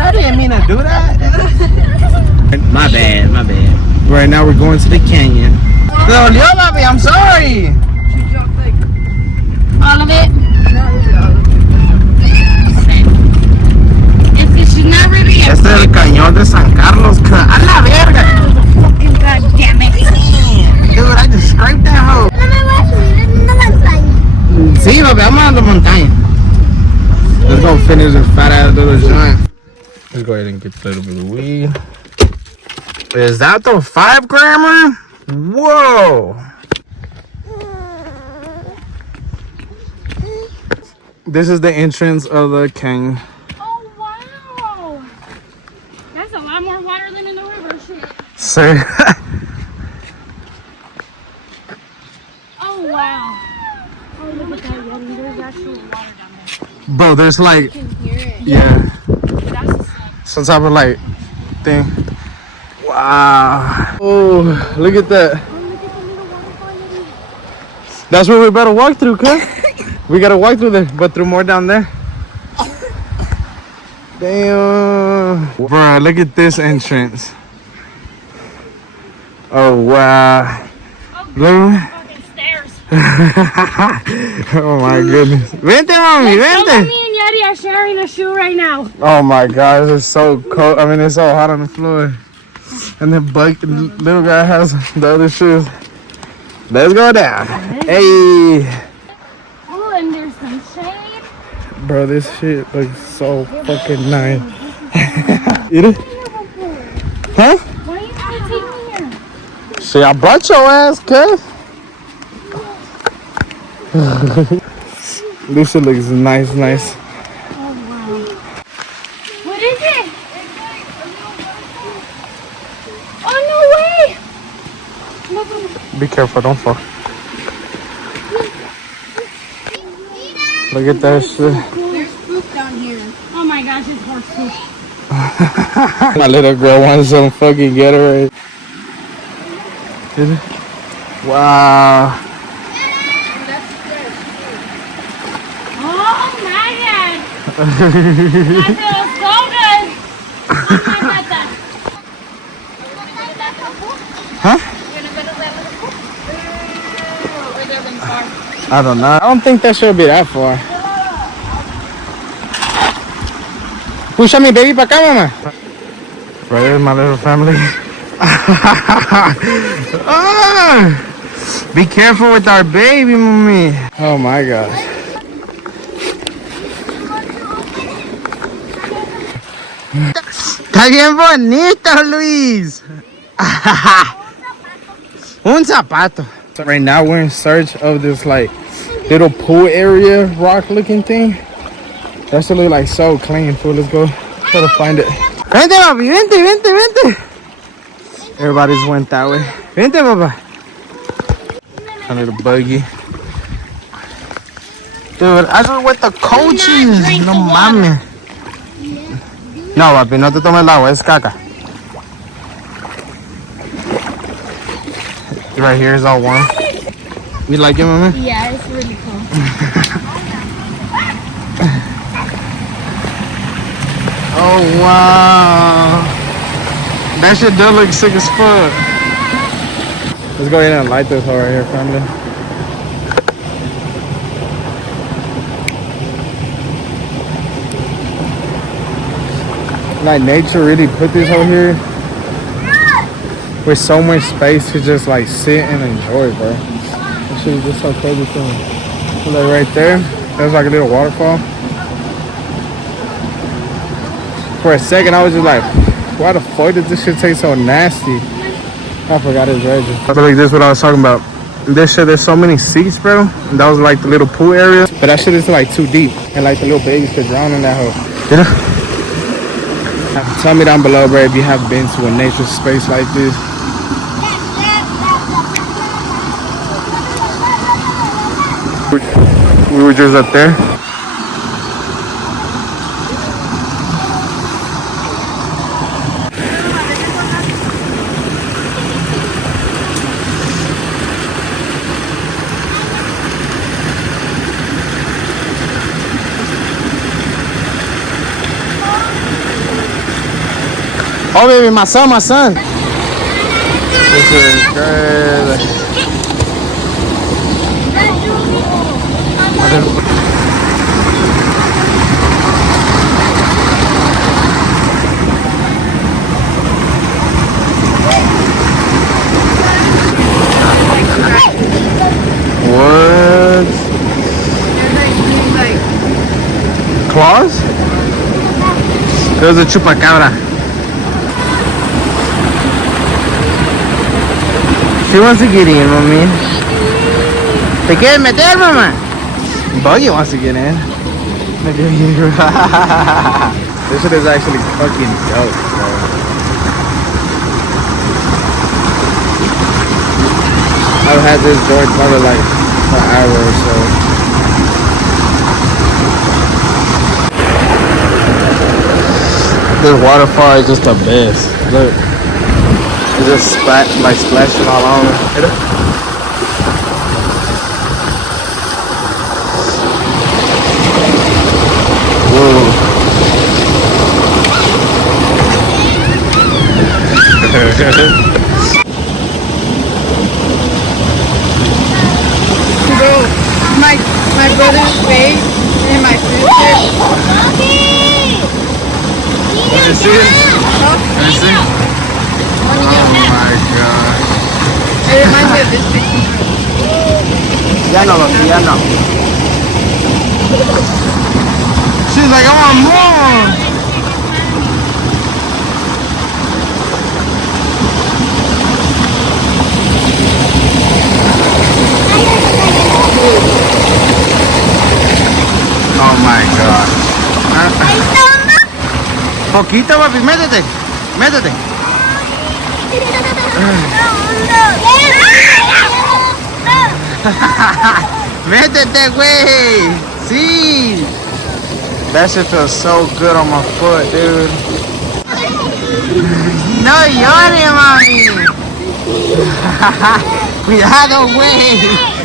I didn't mean to do that. My bad. Right now we're going to the canyon. No, yo, papi, I'm sorry. She dropped like All of it? not really all of it. She's not really a Este es el Cañón de San Carlos. A la verga. fucking goddamn it. Dude, I just scraped that hoe. Sí, papi, vamos a la montaña. Let's go finish this fat ass little joint. Let's go ahead and get a little bit of weed. Is that the 5 grammer? Whoa. This is the entrance of the canyon. Oh, wow. That's a lot more water than in the river. Shit. Sir. Oh, wow. Oh, look at that, Yeti. There's actually water down there. Bro, there's like, You can hear it. yeah, That's some type of like thing. Wow. Oh, look at that. oh, look at the little waterfall, Yeti. That's where we better walk through, cuz. We gotta walk through there, but through more down there. Damn. Bro, look at this entrance. Oh, wow. Look. Fucking stairs. Oh my goodness. Vente, mami, So vente. me and Yeti are sharing a shoe right now. Oh my gosh, it's so cold. I mean, it's so hot on the floor. And then the little guy has the other shoes. Let's go down. Hey. Oh, and there's some shade. Bro, this shit looks so fucking nice. Eat it? Huh? Why are you trying to take me here? See, I brought your ass, cuz. This shit looks nice. Oh, wow. What is it? Oh, no way. Look, look. Be careful, don't fall. Look at that shit. There's poop down here. Oh, my gosh, it's horse poop. My little girl wants some fucking Gatorade. Is it? Wow. Oh, my God. That feels so good. Oh, my God. Huh? I don't know. I don't think that should be that far. Push me, baby, pa' acá, mama. Right there's my little family. Ah, be careful with our baby, mommy. Oh my gosh. Está bien bonito, Luis. Un zapato. So right now we're in search of this like little pool area, rock looking thing. That should look like so clean, fool. Let's go try to find it. Vente, papi, vente. Everybody's went that way. Vente, papa. A little buggy. Dude, I just went the coaches. No mames. No, papi, no te tomes el agua, es caca. Right here is all warm. You like it, mama? Yeah, it's really cool. Oh, wow. That shit does look sick as fuck. Let's go ahead and light this hole right here, family. Like, nature really put this hole here with so much space to just like sit and enjoy, bro. This shit is just so crazy to me. So, like right there, there's like a little waterfall. For a second, I was just like, why the fuck did this shit taste so nasty? I forgot it's right. I feel like this is what I was talking about. This shit, there's so many seats, bro. And that was like the little pool area. But that shit is like too deep. And like the little babies could drown in that hole. You know? Tell me down below, bro, if you have been to a nature space like this. We were just up there. Oh, baby, my son, my son. This is crazy. What? There's like Claws? There's a chupacabra. She wants to get in, mommy. ¿Te quieres meter, mamá? Buggy wants to get in. This shit is actually fucking dope, bro. I've had this door probably like an hour or so. This waterfall is just the best. Look. It's just like splashing all over. Whoa. bro, my brother's face and my sister. Let me see it. Let me see. Oh my gosh. It reminds me of this picture. Ya no, ya no. She's like, I want more. Oh my god. Poquito, papi, métete. Métete. Métete, güey. Sí. That shit feels so good on my foot, dude. No llores, mami. Cuidado, güey.